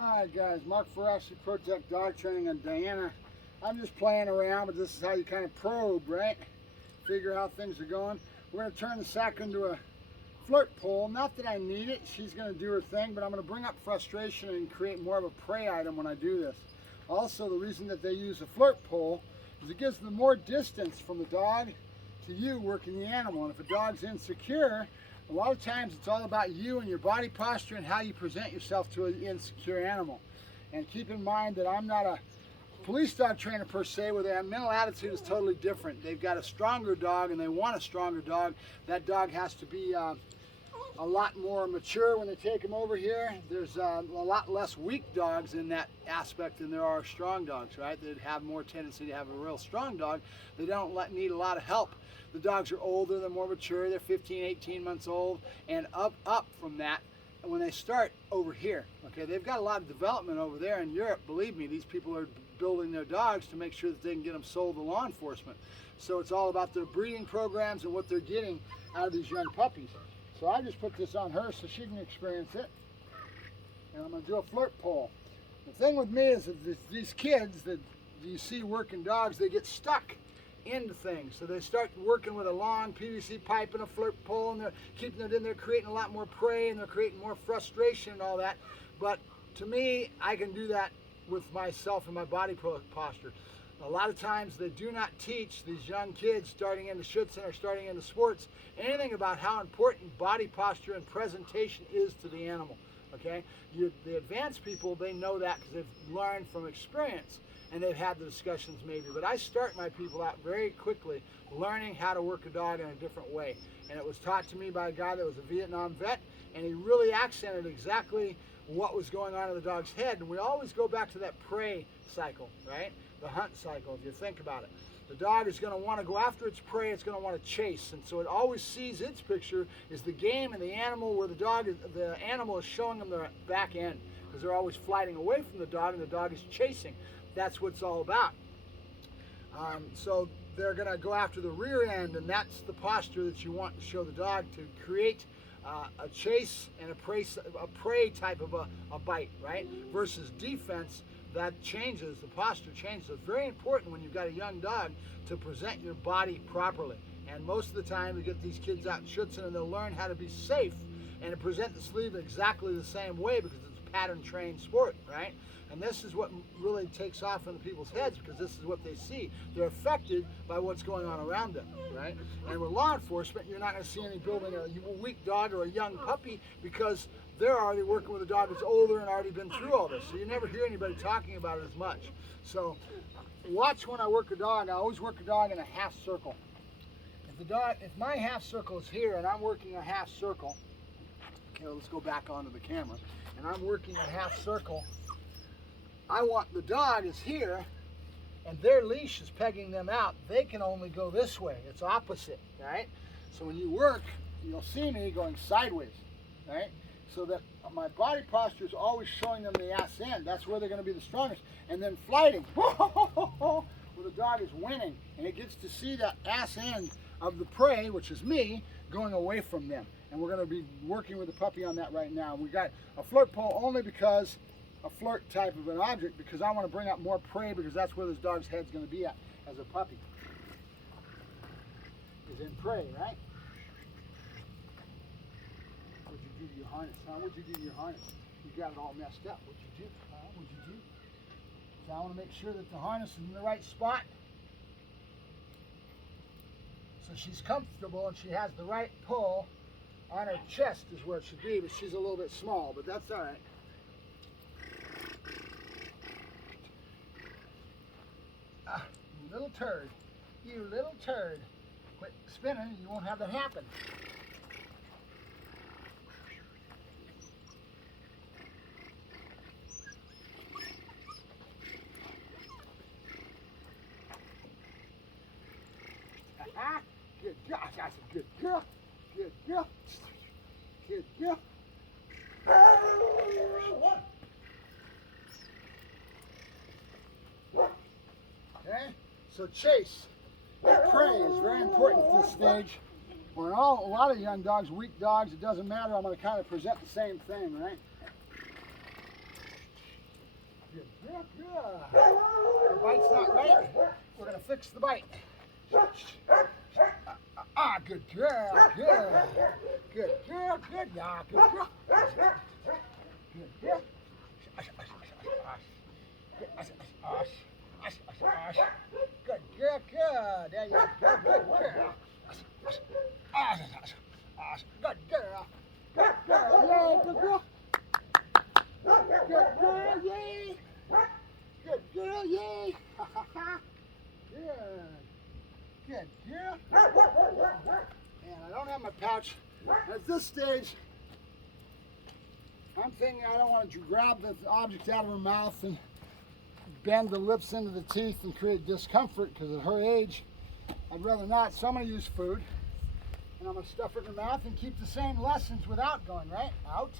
Alright guys, Mark Ferrasci, Protect Dog Training on Diana. I'm just playing around, but this is how you kind of probe, right? Figure how things are going. We're going to turn the sack into a flirt pole. Not that I need it, she's going to do her thing, but I'm going to bring up frustration and create more of a prey item when I do this. Also, the reason that they use a flirt pole is it gives them more distance from the dog to you working the animal. And if a dog's insecure, a lot of times it's all about you and your body posture and how you present yourself to an insecure animal. And keep in mind that I'm not a police dog trainer per se, where their mental attitude is totally different. They've got a stronger dog and they want a stronger dog. That dog has to be a lot more mature when they take them over here. There's a lot less weak dogs in that aspect than there are strong dogs, right? They'd have more tendency to have a real strong dog. They don't need a lot of help. The dogs are older, they're more mature, they're 15, 18 months old, and up from that when they start over here. Okay, they've got a lot of development over there in Europe. Believe me, these people are building their dogs to make sure that they can get them sold to law enforcement. So it's all about their breeding programs and what they're getting out of these young puppies. So I just put this on her so she can experience it. And I'm going to do a flirt pole. The thing with me is that these kids that you see working dogs, they get stuck into things. So they start working with a long PVC pipe and a flirt pole, and they're keeping it in there, creating a lot more prey, and they're creating more frustration and all that. But to me, I can do that with myself and my body posture. A lot of times they do not teach these young kids starting into Schutzen or starting into sports anything about how important body posture and presentation is to the animal. Okay, the advanced people, they know that because they've learned from experience and they've had the discussions maybe. But I start my people out very quickly learning how to work a dog in a different way. And it was taught to me by a guy that was a Vietnam vet, and he really accented exactly what was going on in the dog's head. And we always go back to that prey cycle, right? The hunt cycle, if you think about it. The dog is going to want to go after its prey, it's going to want to chase. And so it always sees its picture is the game and the animal, where the animal is showing them their back end, because they're always flying away from the dog and the dog is chasing. That's what it's all about. So they're going to go after the rear end, and that's the posture that you want to show the dog to create a chase and a prey type of a bite, right? Versus defense, that changes, the posture changes. It's very important when you've got a young dog to present your body properly. And most of the time we get these kids out in Schutzen and they'll learn how to be safe and to present the sleeve exactly the same way, because it's a pattern trained sport, right? And this is what really takes off in the people's heads, because this is what they see. They're affected by what's going on around them, right? And with law enforcement, you're not going to see any building a weak dog or a young puppy, because they're already working with a dog that's older and already been through all this. So you never hear anybody talking about it as much. So watch when I work a dog. I always work a dog in a half circle. If my half circle is here and I'm working a half circle, okay, let's go back onto the camera, and I'm working a half circle, I want the dog is here and their leash is pegging them out. They can only go this way. It's opposite, right? So when you work, you'll see me going sideways, right? So that my body posture is always showing them the ass end. That's where they're going to be the strongest. And then flighting, where the dog is winning, and it gets to see that ass end of the prey, which is me, going away from them. And we're going to be working with the puppy on that right now. We got a flirt pole only because a flirt type of an object, because I want to bring up more prey, because that's where this dog's head's going to be at as a puppy. Is in prey, right? What'd you do to your harness, huh? What'd you do to your harness? You got it all messed up. What'd you do? What'd you do? So I want to make sure that the harness is in the right spot, so she's comfortable and she has the right pull on her chest is where it should be, but she's a little bit small, but that's all right. You little turd. You little turd. Quit spinning, you won't have that happen. Good girl. That's a good girl. Good girl. Good girl. Okay, so chase and prey is very important at this stage. For a lot of young dogs, weak dogs, it doesn't matter. I'm going to kind of present the same thing, right? Good, good. The bite's not right. We're going to fix the bite. Good girl, good. Good girl, good. Yeah, good girl. Good girl. Good girl, good. There you go. Good girl. Good girl. Good girl. Yay, good girl. Good girl, yay. Good girl, yay. Good. Good girl. And I don't have my pouch. At this stage, I'm thinking I don't want to grab the object out of her mouth and bend the lips into the teeth and create discomfort because at her age, I'd rather not. So I'm going to use food. And I'm going to stuff it in her mouth and keep the same lessons without going, right? Out.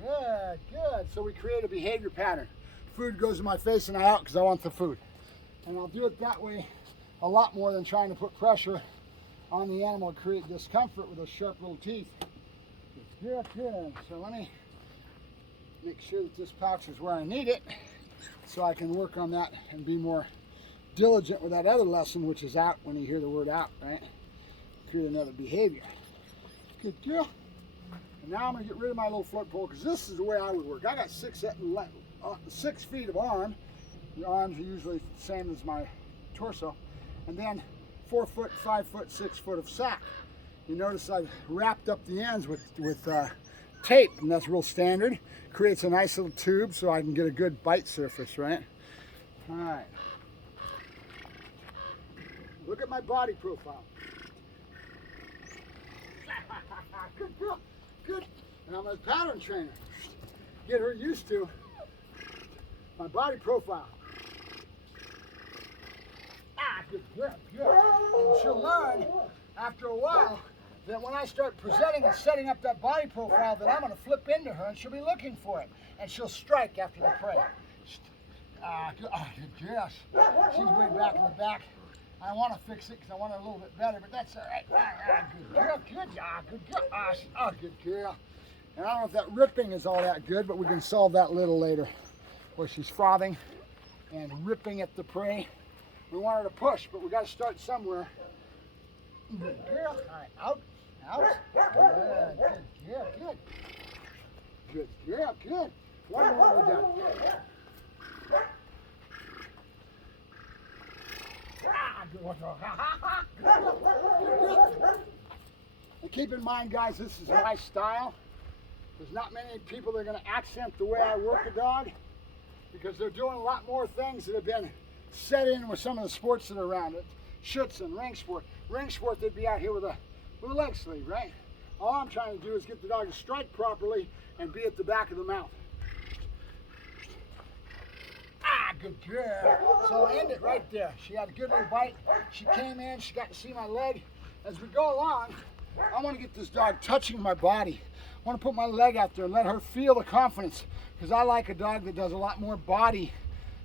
Good, good. So we create a behavior pattern. Food goes in my face and I out because I want the food. And I'll do it that way a lot more than trying to put pressure on the animal to create discomfort with those sharp little teeth. Good, good. So let me make sure that this pouch is where I need it so I can work on that and be more diligent with that other lesson, which is out when you hear the word out, right? Create another behavior. Good girl. And now I'm going to get rid of my little float pole because this is the way I would work. I got 6 feet of arm. The arms are usually the same as my torso. And then 4 foot, 5 foot, 6 foot of sack. You notice I've wrapped up the ends with tape, and that's real standard. Creates a nice little tube so I can get a good bite surface, right? All right. Look at my body profile. Good girl, good. And I'm a pattern trainer. Get her used to my body profile. Good, good, good. And she'll learn after a while that when I start presenting and setting up that body profile that I'm going to flip into her and she'll be looking for it. And she'll strike after the prey. Good, yes. She's way back in the back. I want to fix it because I want it a little bit better, but that's all right. Good girl, good job, good girl. Good girl. And I don't know if that ripping is all that good, but we can solve that a little later. Where she's frothing and ripping at the prey. We want her to push, but we got to start somewhere. Good girl. All right, out, out. Good, good, good. Good girl, good. One more, we're done. And keep in mind, guys, this is my style. There's not many people that are going to accent the way I work a dog because they're doing a lot more things that have been set in with some of the sports that are around it. Schützen, ring sport. Ring sport, they'd be out here with a leg sleeve, right? All I'm trying to do is get the dog to strike properly and be at the back of the mouth. Good girl. So I'll end it right there. She had a good little bite. She came in, she got to see my leg. As we go along, I want to get this dog touching my body. I want to put my leg out there and let her feel the confidence because I like a dog that does a lot more body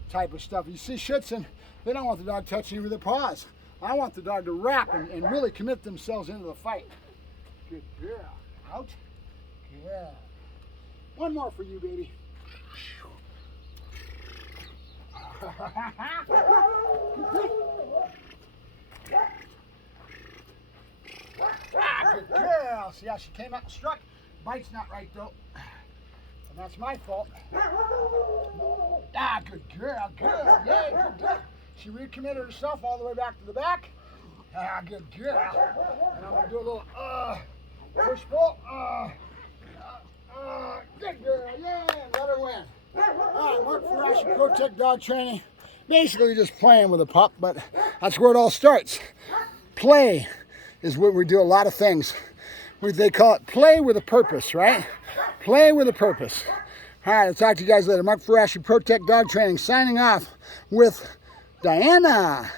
type of stuff. You see Schützen, they don't want the dog touching you with their paws. I want the dog to wrap and really commit themselves into the fight. Good girl. Out. Good. One more for you, baby. Good girl. See how she came out and struck? Bite's not right though. And that's my fault. Good girl. Good. Yay, good girl. She recommitted herself all the way back to the back. Good girl. And I'm going to do a little push pull. Good girl. Yay, let her win. Alright, Mark Ferrasci, Protect Dog Training. Basically just playing with a pup, but that's where it all starts. Play is where we do a lot of things. They call it play with a purpose, right? Play with a purpose. Alright, I'll talk to you guys later. Mark Ferrasci, Protect Dog Training, signing off with Diana.